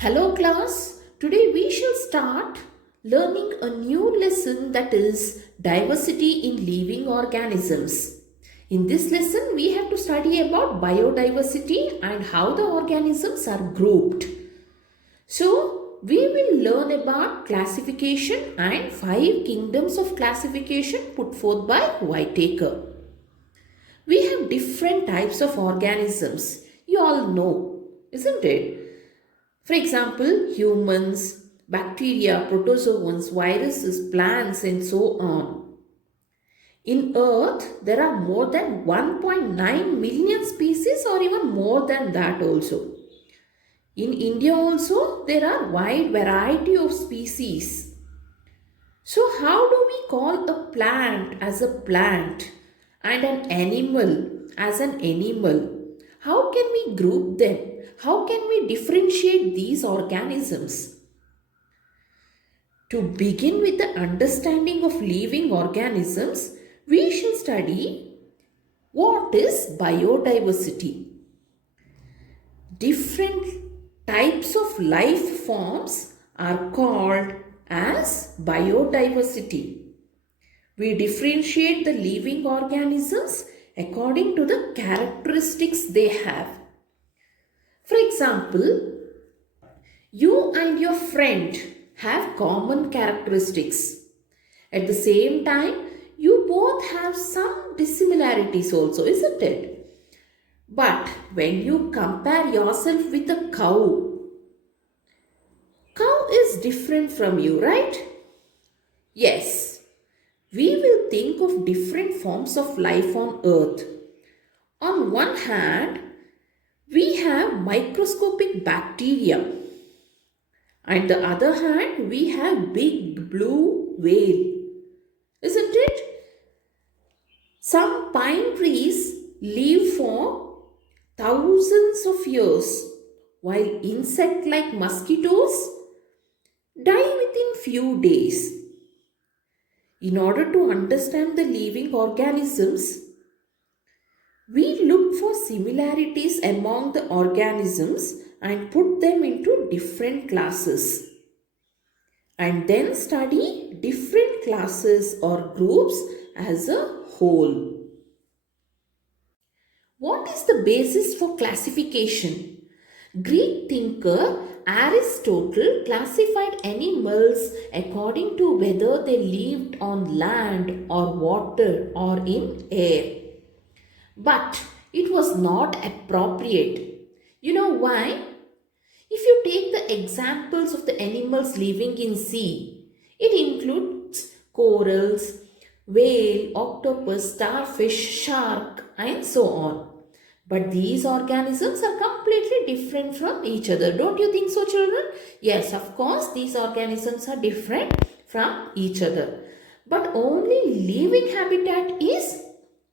Hello class, today we shall start learning a new lesson, that is diversity in living organisms. In this lesson we have to study about biodiversity and how the organisms are grouped. So we will learn about classification and 5 kingdoms of classification put forth by Whitaker. We have different types of organisms. You all know, isn't it? For example, humans, bacteria, protozoans, viruses, plants, and so on. In Earth, there are more than 1.9 million species, or even more than that also. In India also, there are wide variety of species. So how do we call a plant as a plant and an animal as an animal? How can we group them? How can we differentiate these organisms? To begin with the understanding of living organisms, we shall study what is biodiversity. Different types of life forms are called as biodiversity. We differentiate the living organisms according to the characteristics they have. For example, you and your friend have common characteristics. At the same time, you both have some dissimilarities also, isn't it? But when you compare yourself with a cow is different from you, right? Yes, we will think of different forms of life on earth. On one hand, we have microscopic bacteria. On the other hand, we have big blue whale. Isn't it? Some pine trees live for thousands of years, while insects like mosquitoes die within few days. In order to understand the living organisms, we look for similarities among the organisms and put them into different classes, and then study different classes or groups as a whole. What is the basis for classification? Greek thinker Aristotle classified animals according to whether they lived on land or water or in air. But it was not appropriate. You know why? If you take the examples of the animals living in sea, it includes corals, whale, octopus, starfish, shark, and so on. But these organisms are completely different from each other. Don't you think so, children? Yes, of course, these organisms are different from each other. But only living habitat is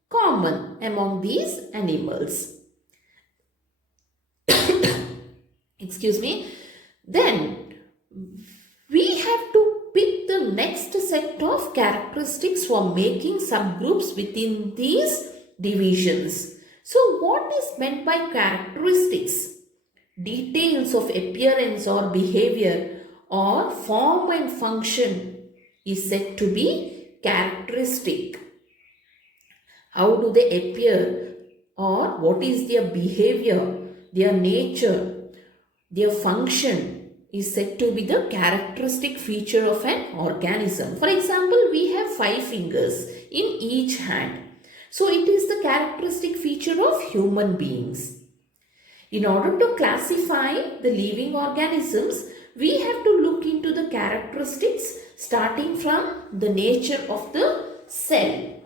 common among these animals. Excuse me. Then we have to pick the next set of characteristics for making subgroups within these divisions. So what is meant by characteristics? Details of appearance or behavior or form and function is said to be characteristic. How do they appear, or what is their behavior, their nature, their function is said to be the characteristic feature of an organism. For example, we have 5 fingers in each hand. So it is the characteristic feature of human beings. In order to classify the living organisms, we have to look into the characteristics starting from the nature of the cell.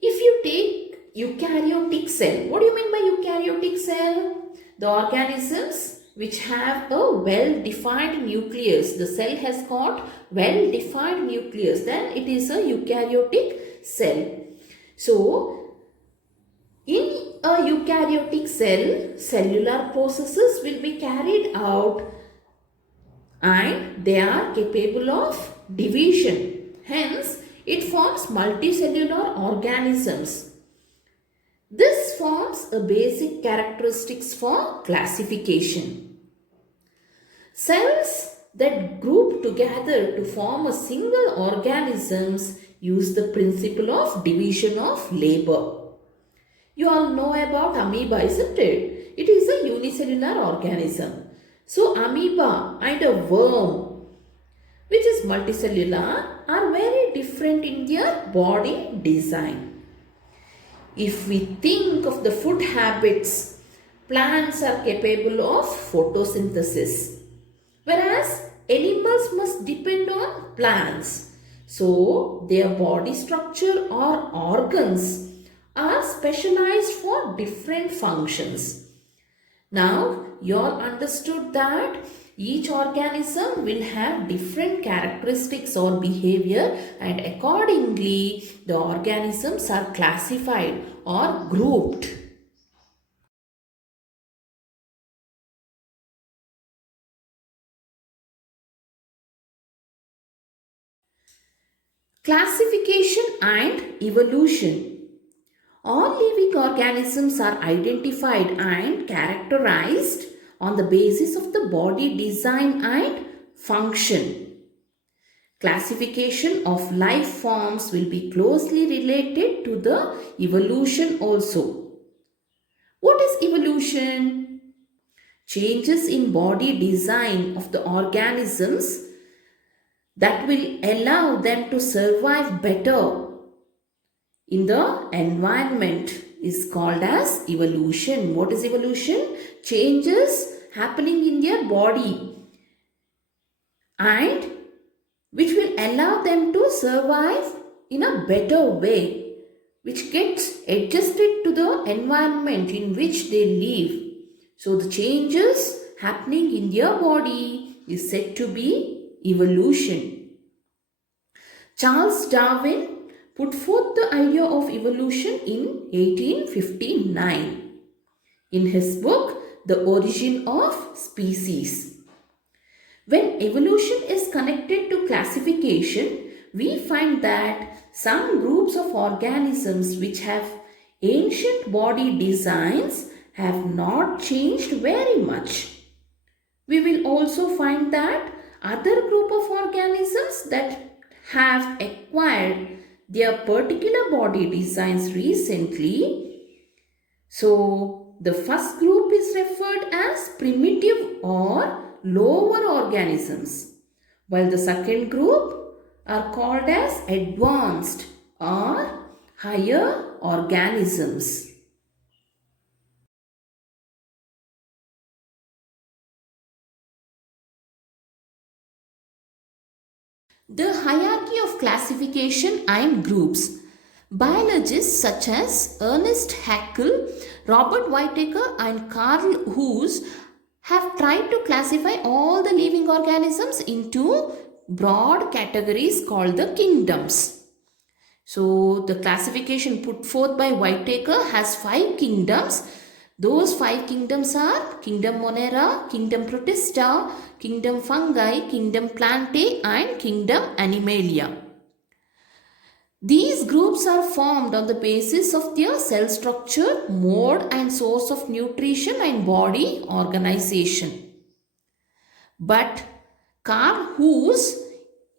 If you take eukaryotic cell, what do you mean by eukaryotic cell? The organisms which have a well-defined nucleus. The cell has got well-defined nucleus. Then it is a eukaryotic cell. So, in a eukaryotic cell, cellular processes will be carried out and they are capable of division. Hence, it forms multicellular organisms. This forms a basic characteristics for classification. Cells that group together to form a single organisms use the principle of division of labor. You all know about amoeba, isn't it? It is a unicellular organism. So amoeba and a worm, which is multicellular, are very different in their body design. If we think of the food habits, plants are capable of photosynthesis, whereas animals must depend on plants. So their body structure or organs are specialized for different functions. Now, you all understood that each organism will have different characteristics or behavior, and accordingly the organisms are classified or grouped. Classification and evolution. All living organisms are identified and characterized on the basis of the body design and function. Classification of life forms will be closely related to the evolution also. What is evolution? Changes in body design of the organisms that will allow them to survive better in the environment is called as evolution. What is evolution? Changes happening in their body and which will allow them to survive in a better way, which gets adjusted to the environment in which they live. So the changes happening in their body is said to be evolution. Charles Darwin put forth the idea of evolution in 1859 in his book The Origin of Species. When evolution is connected to classification, we find that some groups of organisms which have ancient body designs have not changed very much. We will also find that other group of organisms that have acquired their particular body designs recently. So the first group is referred as primitive or lower organisms, while the second group are called as advanced or higher organisms. The hierarchy of classification and groups. Biologists such as Ernest Haeckel, Robert Whittaker and Carl Woese have tried to classify all the living organisms into broad categories called the kingdoms. So the classification put forth by Whittaker has 5 kingdoms. Those 5 kingdoms are Kingdom Monera, Kingdom Protista, Kingdom Fungi, Kingdom Plantae and Kingdom Animalia. These groups are formed on the basis of their cell structure, mode and source of nutrition and body organization. But Carl Woese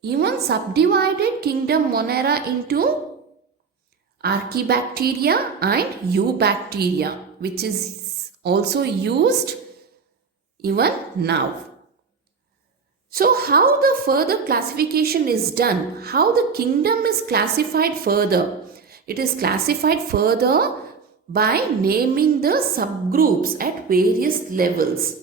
even subdivided Kingdom Monera into Archaebacteria and Eubacteria, which is also used even now. So how the further classification is done? How the kingdom is classified further? It is classified further by naming the subgroups at various levels.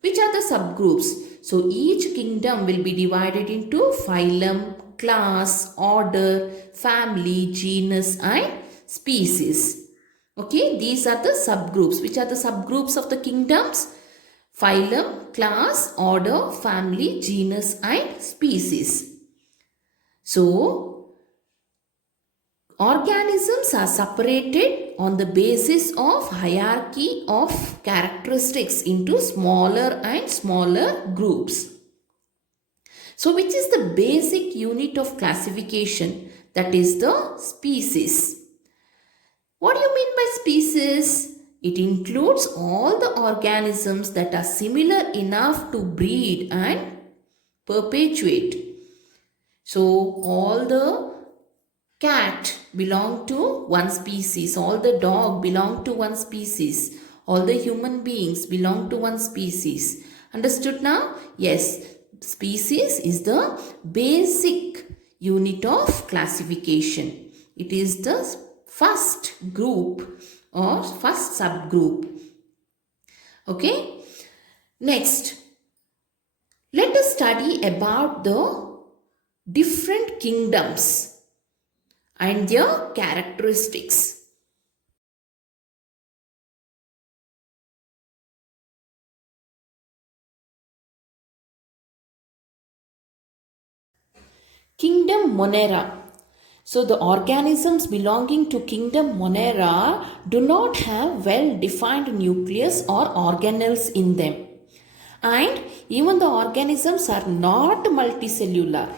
Which are the subgroups? So each kingdom will be divided into phylum, class, order, family, genus and species. Okay, these are the subgroups. Which are the subgroups of the kingdoms? Phylum, class, order, family, genus and species. So, organisms are separated on the basis of hierarchy of characteristics into smaller and smaller groups. So, which is the basic unit of classification? That is the species. What do you mean by species? It includes all the organisms that are similar enough to breed and perpetuate. So all the cat belong to one species, all the dog belong to one species, all the human beings belong to one species. Understood now? Yes, species is the basic unit of classification. It is the first group or first subgroup. Okay? Next, let us study about the different kingdoms and their characteristics. Kingdom Monera. So the organisms belonging to Kingdom Monera do not have well-defined nucleus or organelles in them. And even the organisms are not multicellular.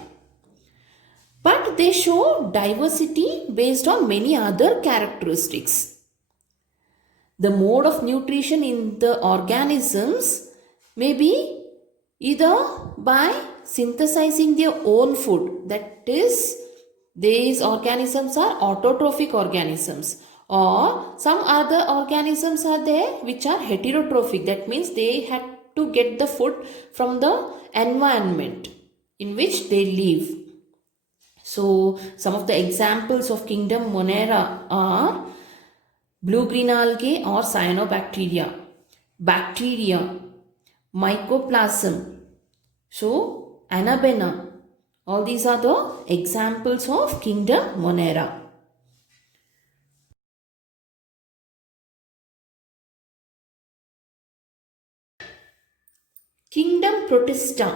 But they show diversity based on many other characteristics. The mode of nutrition in the organisms may be either by synthesizing their own food, that is, these organisms are autotrophic organisms, or some other organisms are there which are heterotrophic, that means they had to get the food from the environment in which they live. So some of the examples of Kingdom Monera are blue-green algae or cyanobacteria, bacteria, mycoplasm, so anabaena. All these are the examples of Kingdom Monera. Kingdom Protista.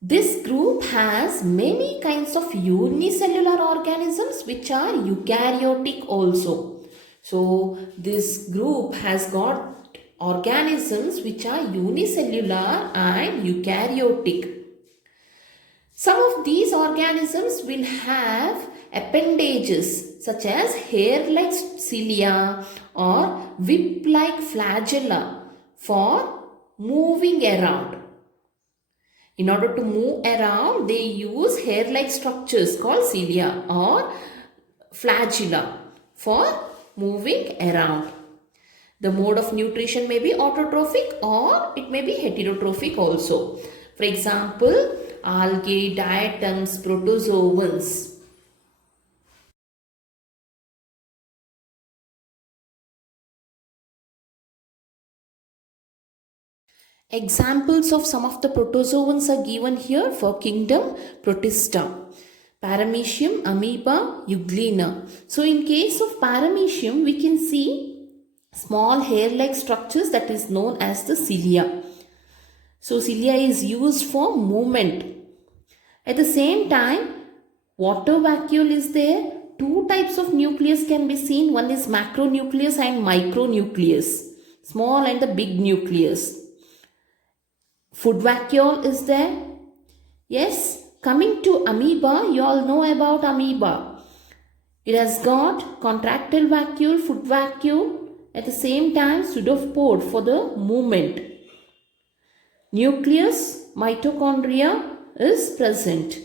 This group has many kinds of unicellular organisms which are eukaryotic also. So this group has got organisms which are unicellular and eukaryotic. Some of these organisms will have appendages such as hair-like cilia or whip-like flagella for moving around. In order to move around, they use hair-like structures called cilia or flagella for moving around. The mode of nutrition may be autotrophic or it may be heterotrophic also. For example, algae, diatoms, protozoans. Examples of some of the protozoans are given here for Kingdom Protista. Paramecium, amoeba, euglena. So in case of paramecium, we can see small hair-like structures that is known as the cilia. So cilia is used for movement. At the same time, water vacuole is there. Two types of nucleus can be seen. One is macronucleus and micronucleus. Small and the big nucleus. Food vacuole is there. Yes, coming to amoeba, you all know about amoeba. It has got contractile vacuole, food vacuole, at the same time pseudopode for the movement. Nucleus, mitochondria is present.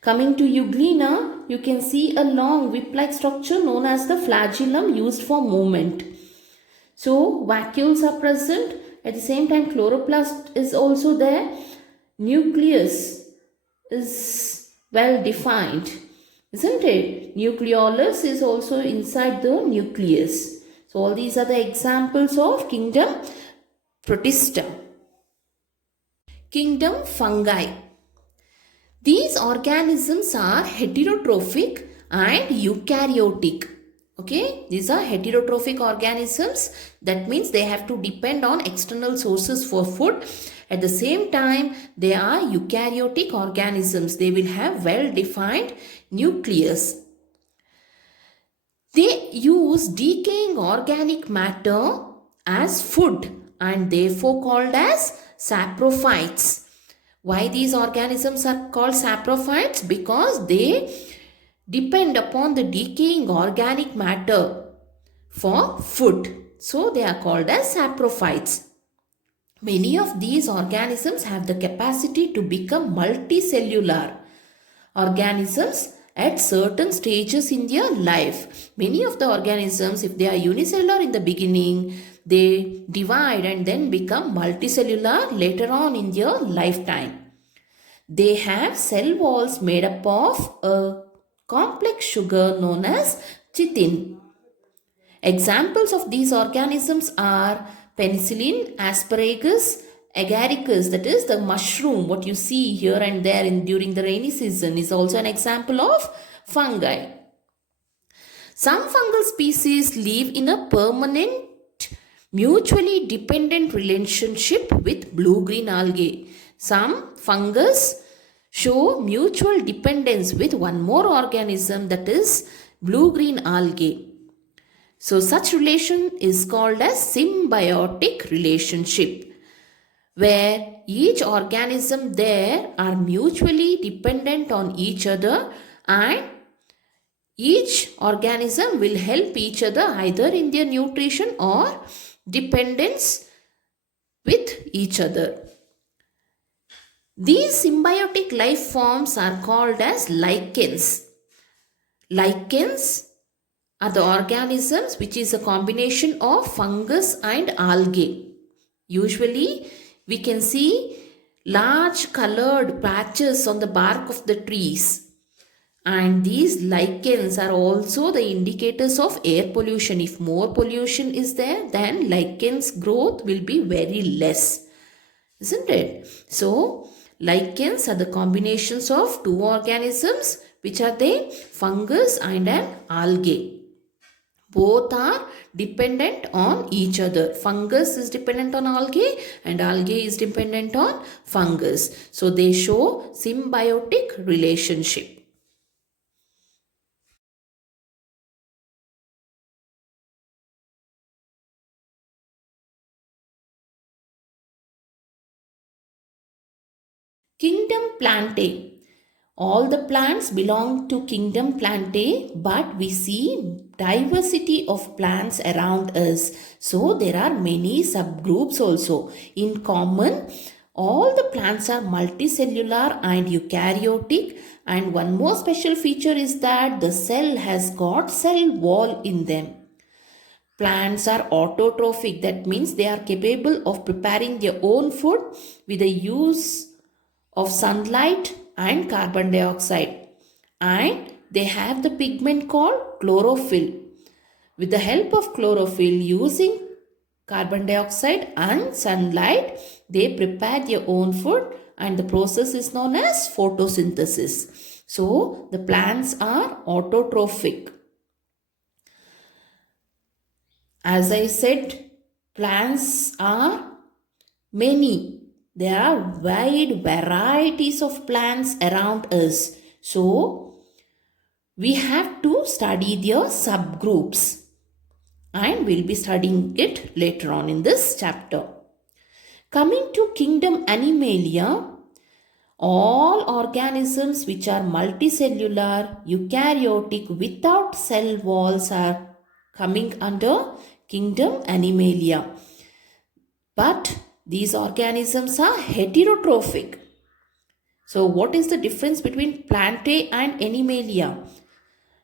Coming to euglena, you can see a long whip-like structure known as the flagellum used for movement. So vacuoles are present. At the same time, chloroplast is also there. Nucleus is well defined, isn't it? Nucleolus is also inside the nucleus. So all these are the examples of Kingdom Protista. Kingdom Fungi. These organisms are heterotrophic and eukaryotic. Okay, these are heterotrophic organisms. That means they have to depend on external sources for food. At the same time, they are eukaryotic organisms. They will have well-defined nucleus. They use decaying organic matter as food and therefore called as saprophytes. Why these organisms are called saprophytes? Because they depend upon the decaying organic matter for food. So they are called as saprophytes. Many of these organisms have the capacity to become multicellular organisms at certain stages in their life. Many of the organisms, if they are unicellular in the beginning, they divide and then become multicellular later on in their lifetime. They have cell walls made up of a complex sugar known as chitin. Examples of these organisms are penicillin, asparagus, agaricus, that is the mushroom, what you see here and there during the rainy season, is also an example of fungi. Some fungal species live in a permanent, mutually dependent relationship with blue-green algae. Some fungus show mutual dependence with one more organism, that is blue-green algae. So such relation is called as symbiotic relationship, where each organism there are mutually dependent on each other, and each organism will help each other either in their nutrition or dependence with each other. These symbiotic life forms are called as lichens. Lichens are the organisms which is a combination of fungus and algae. Usually we can see large colored patches on the bark of the trees, and these lichens are also the indicators of air pollution. If more pollution is there, then lichens growth will be very less, isn't it? So lichens are the combinations of two organisms, which are they? Fungus and an algae. Both are dependent on each other. Fungus is dependent on algae and algae is dependent on fungus. So they show symbiotic relationship. Kingdom Plantae. All the plants belong to kingdom Plantae, but we see diversity of plants around us. So there are many subgroups also. In common, all the plants are multicellular and eukaryotic, and one more special feature is that the cell has got cell wall in them. Plants are autotrophic, that means they are capable of preparing their own food with the use of sunlight and carbon dioxide, and they have the pigment called chlorophyll. With the help of chlorophyll, using carbon dioxide and sunlight, they prepare their own food, and the process is known as photosynthesis. So the plants are autotrophic. As I said, plants are many. There are wide varieties of plants around us. So we have to study their subgroups, and we'll be studying it later on in this chapter. Coming to kingdom Animalia, all organisms which are multicellular, eukaryotic, without cell walls are coming under kingdom Animalia. But these organisms are heterotrophic. So what is the difference between Plantae and Animalia?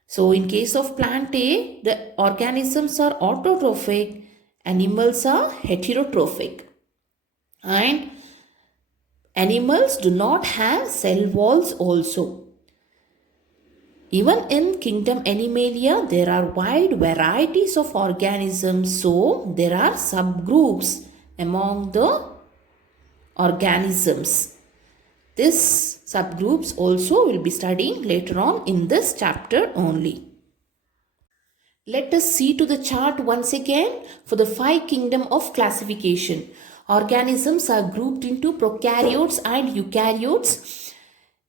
So in case of Plantae, the organisms are autotrophic, animals are heterotrophic. And animals do not have cell walls also. Even in kingdom Animalia, there are wide varieties of organisms. So there are subgroups among the organisms. This subgroups also will be studying later on in this chapter only. Let us see to the chart once again for the 5 kingdom of classification. Organisms are grouped into prokaryotes and eukaryotes.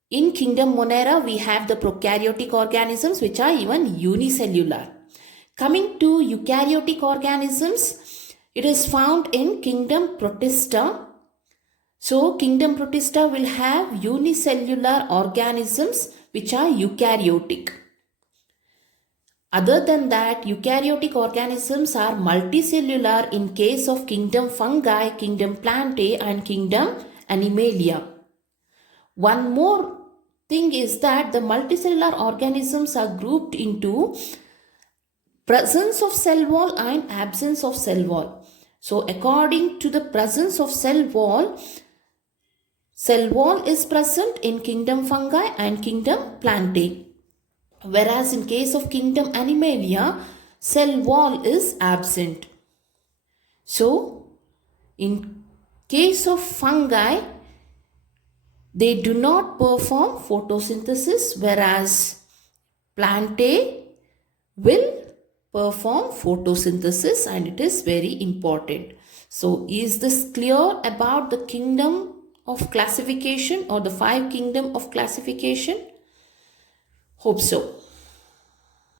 In kingdom Monera, we have the prokaryotic organisms which are even unicellular. Coming to eukaryotic organisms, it is found in kingdom Protista. So kingdom Protista will have unicellular organisms which are eukaryotic. Other than that, eukaryotic organisms are multicellular in case of kingdom fungi, kingdom plantae, and kingdom animalia. One more thing is that the multicellular organisms are grouped into presence of cell wall and absence of cell wall. So according to the presence of cell wall is present in kingdom fungi and kingdom plantae. Whereas in case of kingdom animalia, cell wall is absent. So in case of fungi, they do not perform photosynthesis, whereas plantae will perform photosynthesis, and it is very important. So is this clear about the kingdom of classification or the 5 kingdom of classification? Hope so.